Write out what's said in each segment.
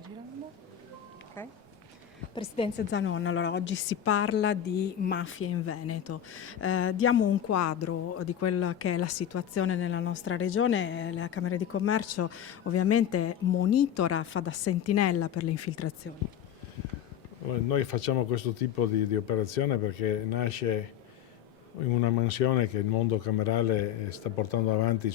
Stai girando? Ok. Presidente Zanon, allora oggi si parla di mafia in Veneto. Diamo un quadro di quella che è la situazione nella nostra regione. La Camera di Commercio ovviamente monitora, fa da sentinella per le infiltrazioni. Noi facciamo questo tipo di operazione perché nasce in una mansione che il mondo camerale sta portando avanti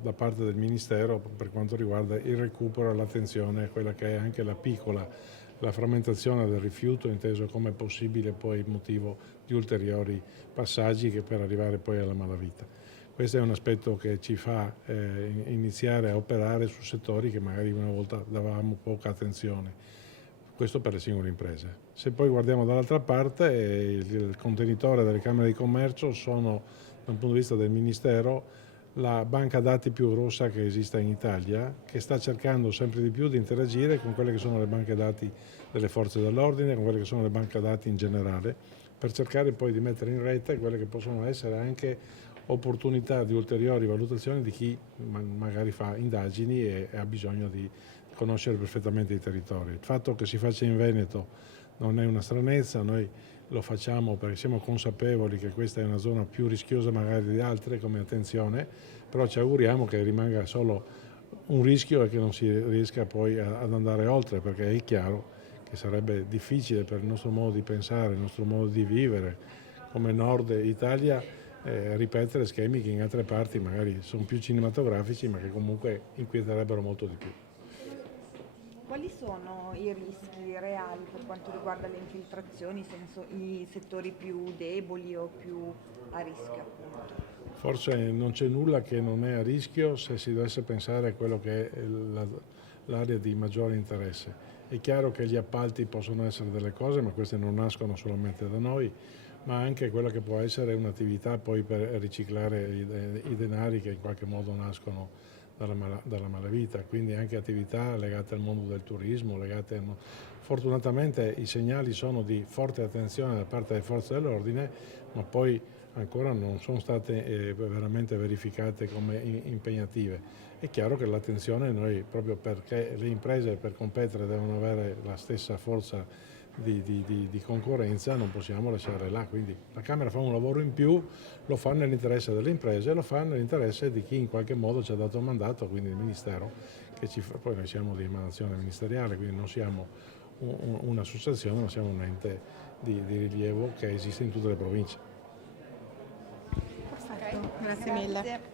da parte del Ministero per quanto riguarda il recupero e l'attenzione a quella che è anche la frammentazione del rifiuto, inteso come possibile poi motivo di ulteriori passaggi che per arrivare poi alla malavita. Questo è un aspetto che ci fa iniziare a operare su settori che magari una volta davamo poca attenzione. Questo per le singole imprese. Se poi guardiamo dall'altra parte, il contenitore delle Camere di Commercio sono, da un punto di vista del Ministero, la banca dati più grossa che esista in Italia, che sta cercando sempre di più di interagire con quelle che sono le banche dati delle forze dell'ordine, con quelle che sono le banche dati in generale, per cercare poi di mettere in rete quelle che possono essere anche opportunità di ulteriori valutazioni di chi magari fa indagini e ha bisogno di conoscere perfettamente i territori. Il fatto che si faccia in Veneto non è una stranezza, noi lo facciamo perché siamo consapevoli che questa è una zona più rischiosa magari di altre come attenzione, però ci auguriamo che rimanga solo un rischio e che non si riesca poi ad andare oltre, perché è chiaro che sarebbe difficile per il nostro modo di pensare, il nostro modo di vivere come Nord Italia ripetere schemi che in altre parti magari sono più cinematografici ma che comunque inquieterebbero molto di più. Quali sono i rischi reali per quanto riguarda le infiltrazioni, senso i settori più deboli o più a rischio appunto? Forse non c'è nulla che non è a rischio se si dovesse pensare a quello che è l'area di maggiore interesse. È chiaro che gli appalti possono essere delle cose, ma queste non nascono solamente da noi, ma anche quella che può essere un'attività poi per riciclare i denari che in qualche modo nascono dalla malavita, quindi anche attività legate al mondo del turismo, fortunatamente i segnali sono di forte attenzione da parte delle forze dell'ordine, ma poi ancora non sono state veramente verificate come impegnative. È chiaro che l'attenzione noi, proprio perché le imprese per competere devono avere la stessa forza di concorrenza, non possiamo lasciare là, quindi la Camera fa un lavoro in più, lo fa nell'interesse delle imprese, lo fa nell'interesse di chi in qualche modo ci ha dato un mandato, quindi il Ministero, poi noi siamo di emanazione ministeriale, quindi non siamo un'associazione, ma siamo un ente di rilievo che esiste in tutte le province. Perfetto, grazie mille.